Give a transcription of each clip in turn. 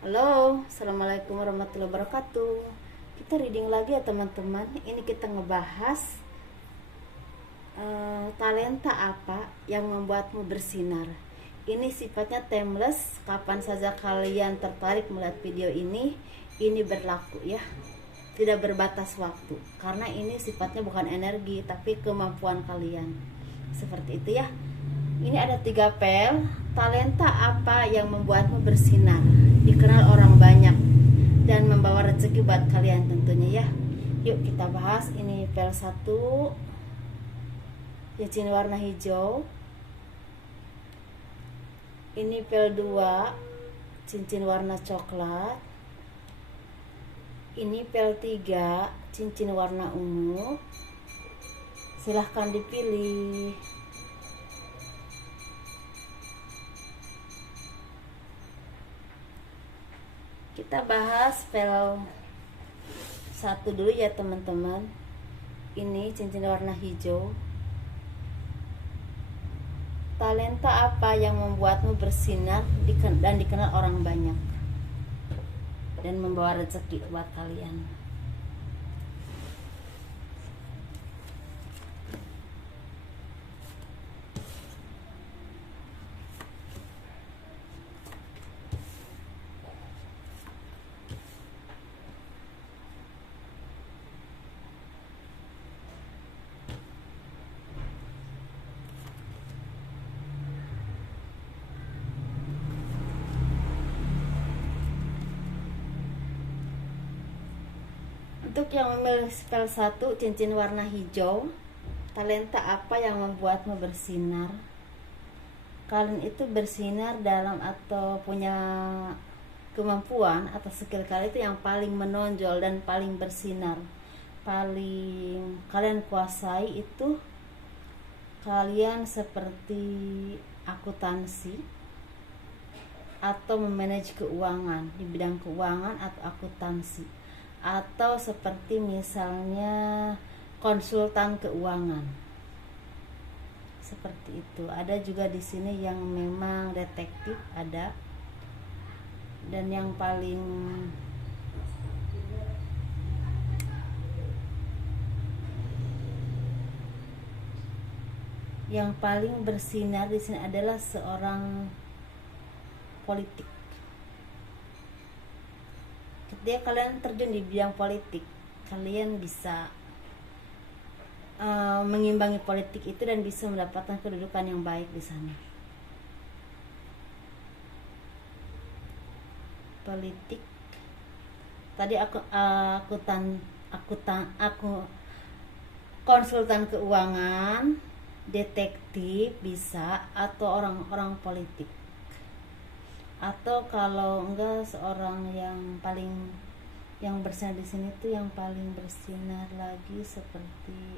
Halo, assalamualaikum warahmatullahi wabarakatuh. Kita reading lagi ya teman-teman. Ini kita ngebahas talenta apa yang membuatmu bersinar. Ini sifatnya timeless. Kapan saja kalian tertarik melihat video ini berlaku ya. Tidak berbatas waktu. Karena ini sifatnya bukan energi, tapi kemampuan kalian. Seperti itu ya. Ini ada 3 pel. Talenta apa yang membuatmu bersinar, dikenal orang banyak, dan membawa rezeki buat kalian tentunya ya. Yuk kita bahas. Ini pel 1, cincin warna hijau. Ini pel 2, cincin warna coklat. Ini pel 3, cincin warna ungu. Silahkan dipilih. Kita bahas pel 1 dulu ya teman-teman. Ini cincin warna hijau. Talenta apa yang membuatmu bersinar dan dikenal orang banyak, dan membawa rezeki buat kalian? Untuk yang memilih pel 1, cincin warna hijau, talenta apa yang membuatmu bersinar? Kalian itu bersinar dalam atau punya kemampuan atau skill kalian itu yang paling menonjol dan paling bersinar, paling kalian kuasai itu kalian seperti akuntansi atau memanage keuangan, di bidang keuangan atau akuntansi, atau seperti misalnya konsultan keuangan. Seperti itu. Ada juga di sini yang memang detektif ada, dan yang paling bersinar di sini adalah seorang politik. Ketika kalian terjun di bidang politik, kalian bisa mengimbangi politik itu dan bisa mendapatkan kedudukan yang baik di sana. Politik. Tadi aku konsultan keuangan, detektif bisa, atau orang-orang politik. Atau kalau enggak, seorang yang bersinar di sini tuh yang paling bersinar lagi seperti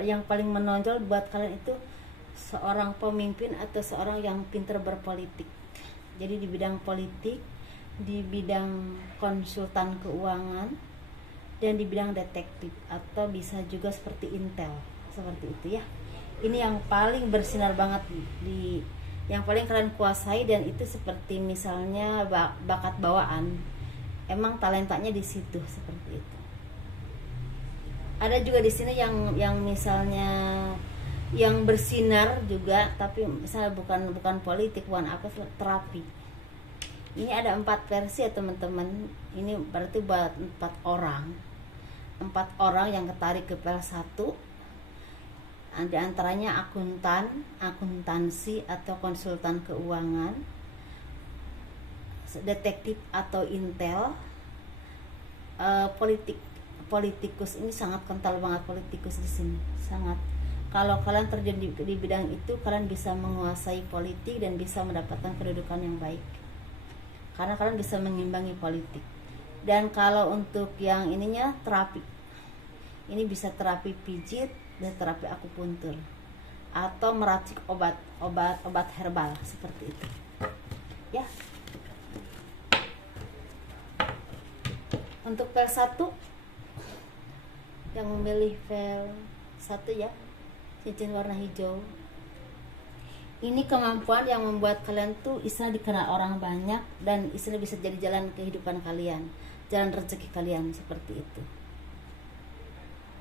yang paling menonjol buat kalian itu seorang pemimpin atau seorang yang pintar berpolitik. Jadi di bidang politik, di bidang konsultan keuangan, dan di bidang detektif, atau bisa juga seperti intel, seperti itu ya. Ini yang paling bersinar banget, yang paling kalian kuasai, dan itu seperti misalnya bakat bawaan, emang talentanya di situ, seperti itu. Ada juga di sini yang misalnya yang bersinar juga, tapi misalnya bukan politik, bukan apa, terapi. Ini ada 4 versi ya teman-teman. Ini berarti buat 4 orang yang ketarik ke pel 1. Di antaranya akuntansi atau konsultan keuangan, detektif atau intel, politikus. Ini sangat kental banget politikus di sini. Sangat. Kalau kalian terjun di bidang itu, kalian bisa menguasai politik dan bisa mendapatkan kedudukan yang baik, karena kalian bisa mengimbangi politik. Dan kalau untuk yang ininya terapi, ini bisa terapi pijit dan terapi akupuntur, atau meracik obat herbal, seperti itu ya. Untuk pel 1 yang memilih vel 1 ya, cincin warna hijau. Ini kemampuan yang membuat kalian tuh istilah dikenal orang banyak, dan istilah bisa jadi jalan kehidupan kalian, jalan rezeki kalian, seperti itu.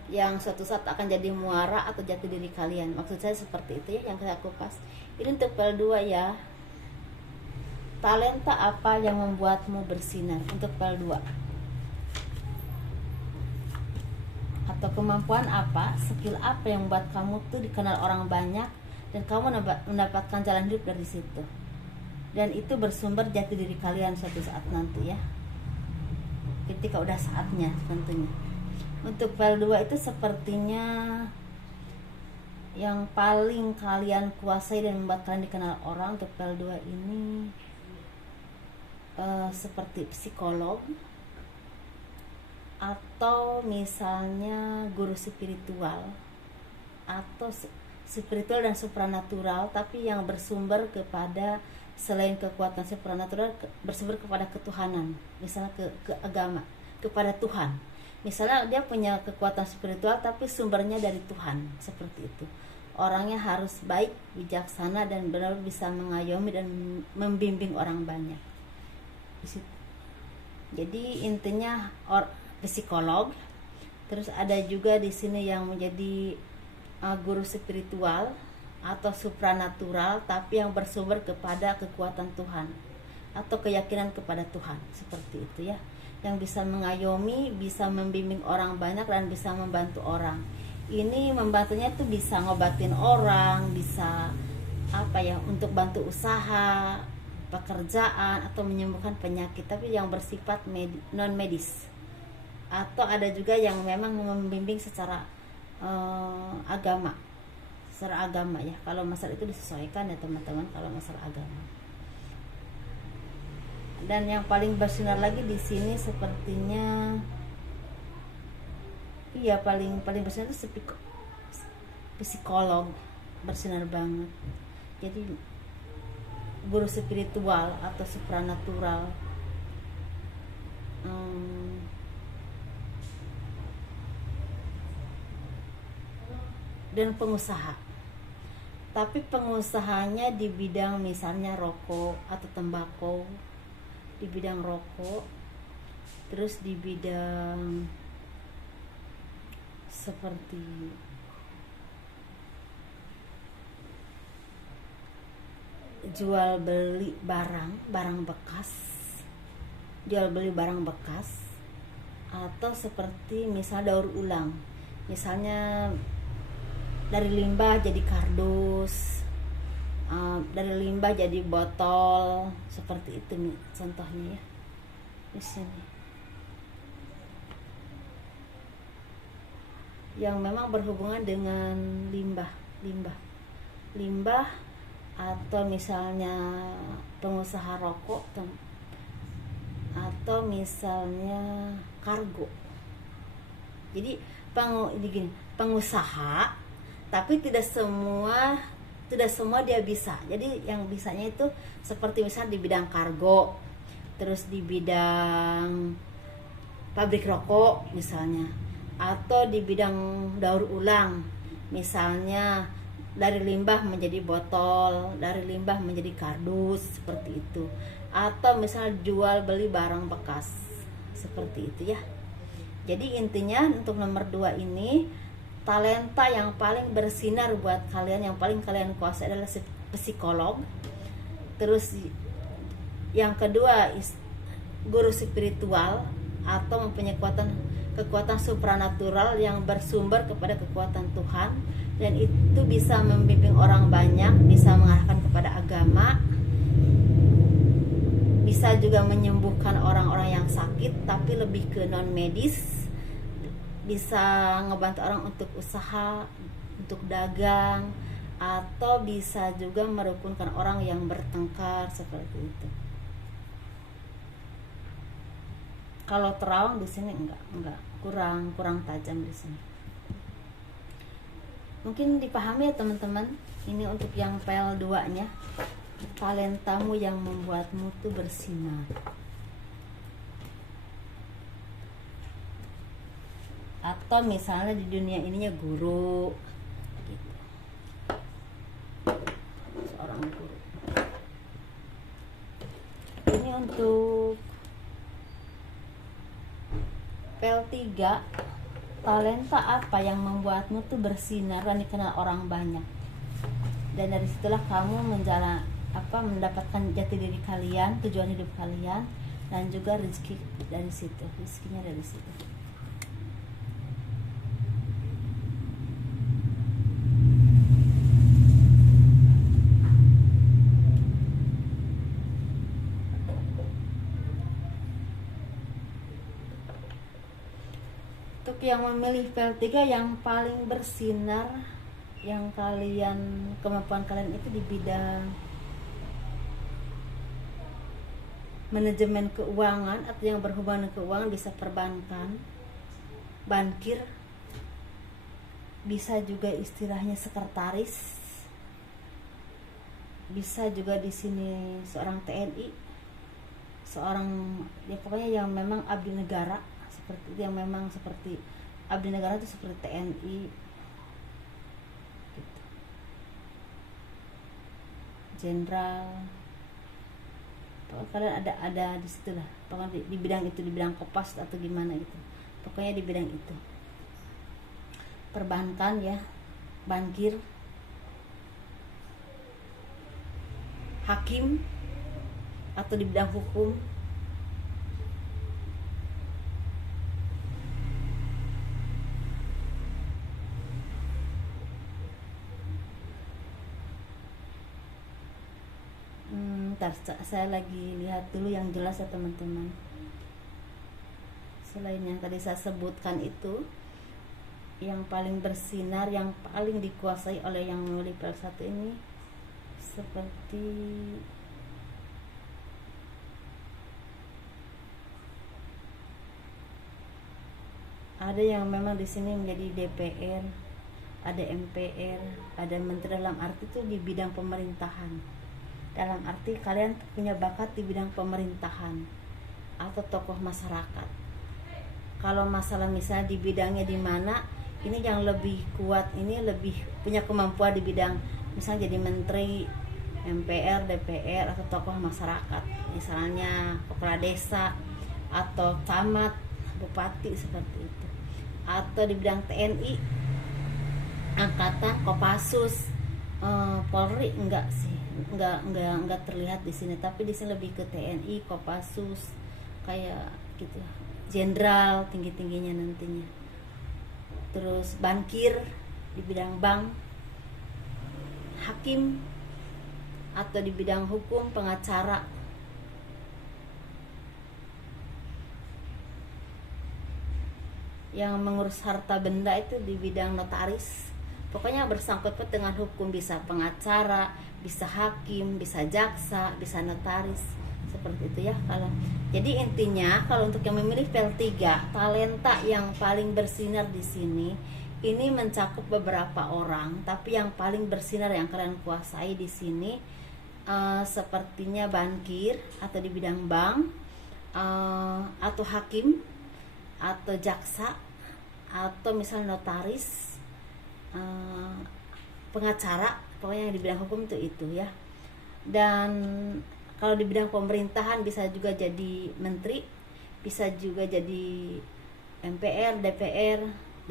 Yang suatu saat akan jadi muara atau jati diri kalian. Maksud saya seperti itu ya, yang saya kupas. Ini untuk pel 2 ya. Talenta apa yang membuatmu bersinar untuk pel 2? Atau kemampuan apa, skill apa yang membuat kamu tuh dikenal orang banyak dan kamu mendapatkan jalan hidup dari situ, dan itu bersumber jati diri kalian suatu saat nanti ya, ketika udah saatnya tentunya. Untuk pel 2 itu sepertinya yang paling kalian kuasai dan membuat kalian dikenal orang untuk pel 2 ini seperti psikolog, atau misalnya guru spiritual, atau spiritual dan supranatural, tapi yang bersumber kepada selain kekuatan supranatural, bersumber kepada ketuhanan, misalnya ke agama, kepada Tuhan. Misalnya dia punya kekuatan spiritual tapi sumbernya dari Tuhan, seperti itu. Orangnya harus baik, bijaksana, dan benar bisa mengayomi dan membimbing orang banyak. Jadi intinya psikolog. Terus ada juga di sini yang menjadi guru spiritual atau supranatural, tapi yang bersumber kepada kekuatan Tuhan atau keyakinan kepada Tuhan, seperti itu ya, yang bisa mengayomi, bisa membimbing orang banyak, dan bisa membantu orang. Ini membantunya tuh bisa ngobatin orang, bisa apa ya, untuk bantu usaha, pekerjaan, atau menyembuhkan penyakit, tapi yang bersifat non medis. Atau ada juga yang memang membimbing secara agama, secara agama ya. Kalau masalah itu disesuaikan ya teman-teman, kalau masalah agama. Dan yang paling bersinar lagi di sini sepertinya, iya paling bersinar itu psikolog, bersinar banget. Jadi guru spiritual atau supranatural, dan pengusaha. Tapi pengusahanya di bidang misalnya rokok atau tembakau, di bidang rokok, terus di bidang seperti jual beli barang bekas, jual beli barang bekas, atau seperti misal daur ulang, misalnya dari limbah jadi kardus, dari limbah jadi botol, seperti itu nih contohnya ya di sini, yang memang berhubungan dengan limbah atau misalnya pengusaha rokok, atau misalnya kargo. Jadi pengusaha, tapi tidak semua dia bisa. Jadi yang bisanya itu seperti misalnya di bidang kargo, terus di bidang pabrik rokok misalnya, atau di bidang daur ulang, misalnya dari limbah menjadi botol, dari limbah menjadi kardus, seperti itu. Atau misalnya jual beli barang bekas, seperti itu ya. Jadi intinya untuk nomor 2 ini, talenta yang paling bersinar buat kalian, yang paling kalian kuasai adalah psikolog. Terus yang kedua guru spiritual, atau mempunyai kekuatan supranatural yang bersumber kepada kekuatan Tuhan, dan itu bisa membimbing orang banyak, bisa mengarahkan kepada agama, bisa juga menyembuhkan orang-orang yang sakit tapi lebih ke non medis, bisa ngebantu orang untuk usaha, untuk dagang, atau bisa juga merukunkan orang yang bertengkar, seperti itu. Kalau terawang di sini enggak, kurang tajam di sini. Mungkin dipahami ya teman-teman. Ini untuk yang pel 2-nya, talentamu yang membuatmu tuh bersinar. atau misalnya di dunia ininya guru gitu. Seorang guru. Ini untuk PL3, talenta apa yang membuatmu tuh bersinar dan dikenal orang banyak, dan dari situlah kamu mendapatkan jati diri kalian, tujuan hidup kalian, dan juga rezeki dari situ, rezekinya dari situ. Untuk yang memilih PL3 yang paling bersinar, yang kemampuan kalian itu di bidang manajemen keuangan atau yang berhubungan dengan keuangan, bisa perbankan, bankir, bisa juga istilahnya sekretaris, bisa juga di sini seorang TNI, seorang ya pokoknya yang memang abdi negara, seperti yang memang seperti abdi negara itu seperti TNI gitu. Jenderal, kalian ada di situ lah, pokoknya di bidang itu, di bidang kopas atau gimana gitu, pokoknya di bidang itu. Perbankan ya, bankir, hakim atau di bidang hukum, saya lagi lihat dulu yang jelas ya teman-teman. Selain yang tadi saya sebutkan itu, yang paling bersinar, yang paling dikuasai oleh yang memilih PL1 ini seperti ada yang memang di sini menjadi DPR, ada MPR, ada menteri, dalam arti itu di bidang pemerintahan. Dalam arti kalian punya bakat di bidang pemerintahan atau tokoh masyarakat. Kalau masalah misalnya di bidangnya di mana, ini yang lebih kuat, ini lebih punya kemampuan di bidang misalnya jadi menteri, MPR, DPR atau tokoh masyarakat, misalnya kepala desa atau camat, bupati, seperti itu. Atau di bidang TNI, angkatan, Kopassus, Polri enggak sih, enggak terlihat di sini, tapi di sini lebih ke TNI, Kopassus, kayak gitu, jenderal tinggi-tingginya nantinya. Terus bankir di bidang bank, hakim atau di bidang hukum, pengacara, yang mengurus harta benda itu di bidang notaris. Pokoknya bersangkut dengan hukum, bisa pengacara, bisa hakim, bisa jaksa, bisa notaris, seperti itu ya. Kalau jadi intinya kalau untuk yang memilih PL3, talenta yang paling bersinar di sini ini mencakup beberapa orang, tapi yang paling bersinar yang kalian kuasai di sini sepertinya bankir atau di bidang bank, atau hakim atau jaksa, atau misalnya notaris, pengacara, pokoknya yang di bidang hukum itu ya. Dan kalau di bidang pemerintahan bisa juga jadi menteri, bisa juga jadi MPR, DPR,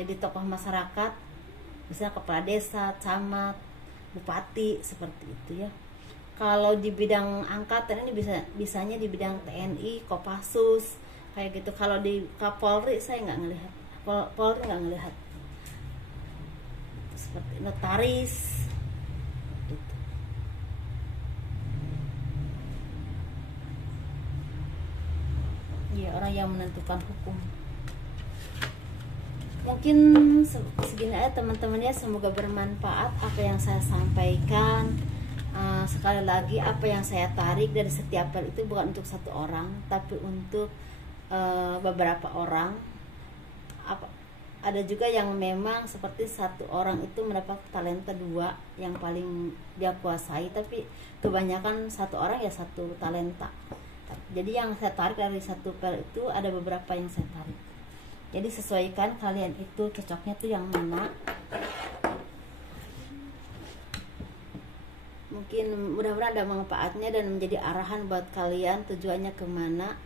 jadi tokoh masyarakat, misalnya kepala desa, camat, bupati, seperti itu ya. Kalau di bidang angkatan ini bisanya di bidang TNI, Kopassus, kayak gitu. Kalau di Kapolri saya nggak ngelihat, Polri nggak ngelihat, seperti notaris gitu. Ya, orang yang menentukan hukum. Mungkin segini aja teman-teman ya, semoga bermanfaat apa yang saya sampaikan. Sekali lagi, apa yang saya tarik dari setiap hal itu bukan untuk satu orang, tapi untuk beberapa orang. Ada juga yang memang seperti satu orang itu mendapat talenta dua yang paling dia kuasai, tapi kebanyakan satu orang ya satu talenta. Jadi yang saya tarik dari satu PL itu ada beberapa yang saya tarik. Jadi sesuaikan kalian itu cocoknya tuh yang mana. Mungkin mudah-mudahan ada manfaatnya dan menjadi arahan buat kalian tujuannya kemana,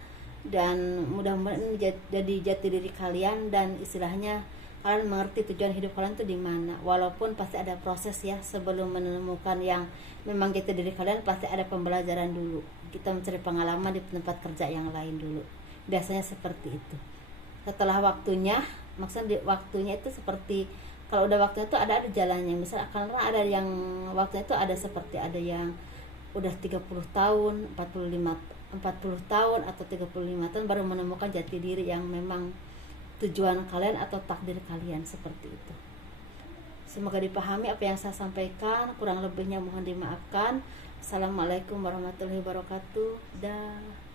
dan mudah-mudahan ini jadi jati diri kalian dan istilahnya kalian mengerti tujuan hidup kalian tuh di mana. Walaupun pasti ada proses ya, sebelum menemukan yang memang jati diri kalian pasti ada pembelajaran dulu. Kita mencari pengalaman di tempat kerja yang lain dulu. Biasanya seperti itu. Setelah waktunya, maksudnya waktunya itu seperti kalau udah waktunya itu ada jalannya. Misal karena ada yang waktunya itu ada seperti ada yang udah 30 tahun, 40 tahun atau 35 tahun baru menemukan jati diri yang memang tujuan kalian atau takdir kalian, seperti itu. Semoga dipahami apa yang saya sampaikan, kurang lebihnya mohon dimaafkan. Assalamualaikum warahmatullahi wabarakatuh. Dah.